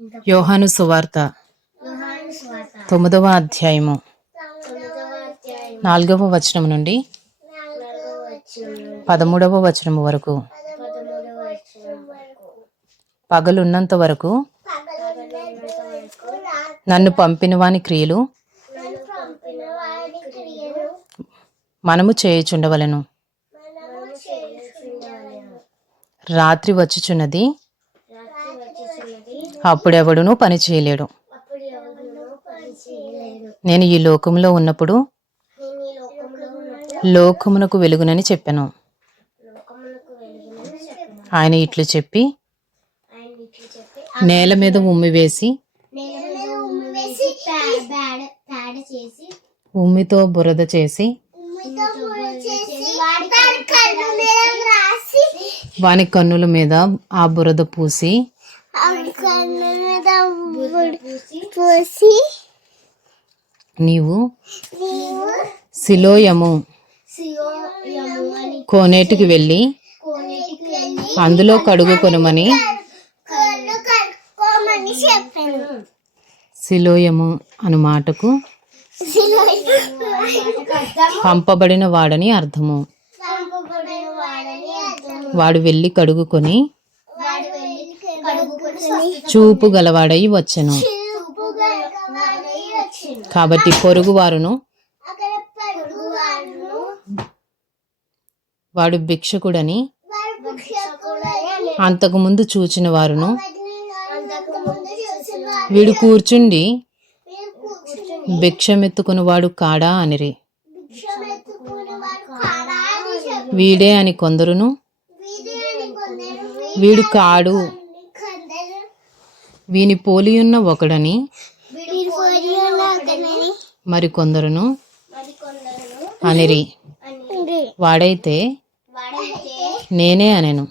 యోహాను సువార్త తొమ్మిదవ అధ్యాయము. నాలుగవ వచనం నుండి పదమూడవ వచనం వరకు. వరకు పగలున్నంత వరకు నన్ను పంపిన వాని క్రియలు మనము చేయుచుండవలెను. రాత్రి వచ్చుచున్నది రాత్రి వచ్చుచున్నది అప్పుడెవడునూ పని చేయలేడు. నేను ఈ లోకంలో ఉన్నప్పుడు లోకమునకు వెలుగునని చెప్పాను. ఆయన ఇట్లు చెప్పి నేల మీద ఉమ్మి వేసి ఉమ్మితో బురద చేసి వాని కన్నుల మీద ఆ బురద పూసి పూసి నీవు అని కోనేటికి వెళ్ళి అందులో కడుగు కొనుమని కళ్ళు కడుక్కోమని చెప్పాను సిలోయము అను మాటకు పంపబడిన వాడని అర్థము. వాడు వెళ్ళి కడుగుకొని చూపు గలవాడై వచ్చెను. కాబట్టి పొరుగువారును వాడు భిక్షకుడని అంతకుముందు చూచిన వారును వీడు కూర్చుండి భిక్షమెత్తుకుని వాడు కాడా అనిరి. వీడే అని కొందరును వీడు కాడు వీని పోలియున్న ఒకడని వీరు పోయి ఉన్నాకనని మరి కొందరును మరి కొందరు అనిరి. అని వాడైతే నేనే అనెను.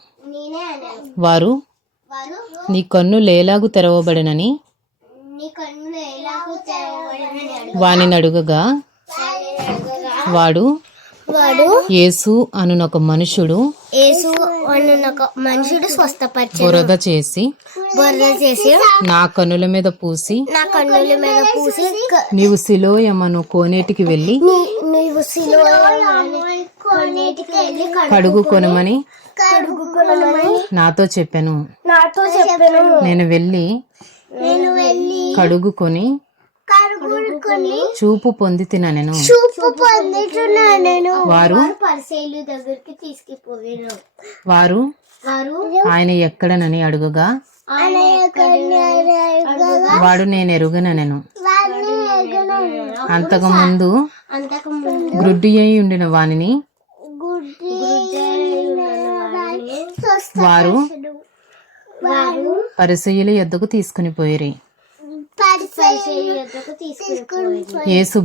వారు నీ కన్ను లేలాగు తెరవబడినని నీ కన్నులు ఎలాగో తెరవబడినని అడుగు. వానిని అడుగగా వాడు వాడు యేసు అనునొక మనుషుడు యేసు ఒక మనుషుడు స్వస్థపరిచాడు. బురద చేసి బురద చేసి నా కన్నుల మీద పూసి నా కన్నుల మీద పూసి క- నీవు సిలోయమను కోనేటికి వెళ్ళి నీవు సిలువ కొన్నిటికి వెళ్ళి కడుగు కొనమని నాతో చెప్పాను. నాతో చెప్పాను. నేను వెళ్ళి నేను వెళ్ళి కడుగుకొని చూపు చూపు పొందుతున్నా నేను. వారు? పరిశైలు దగ్గరికి తీసుకుపోయాను వారు? ఆయన ఎక్కడనని అడుగుగా? వాడు నేను అంతకుముందు అంతకు ముందు గ్రుడ్డి అయి ఉండిన వానిని గుడ్డి వారు పరిసయ్యుల యొద్దకు తీసుకుని పోయిరి. పరిశైలు యేసు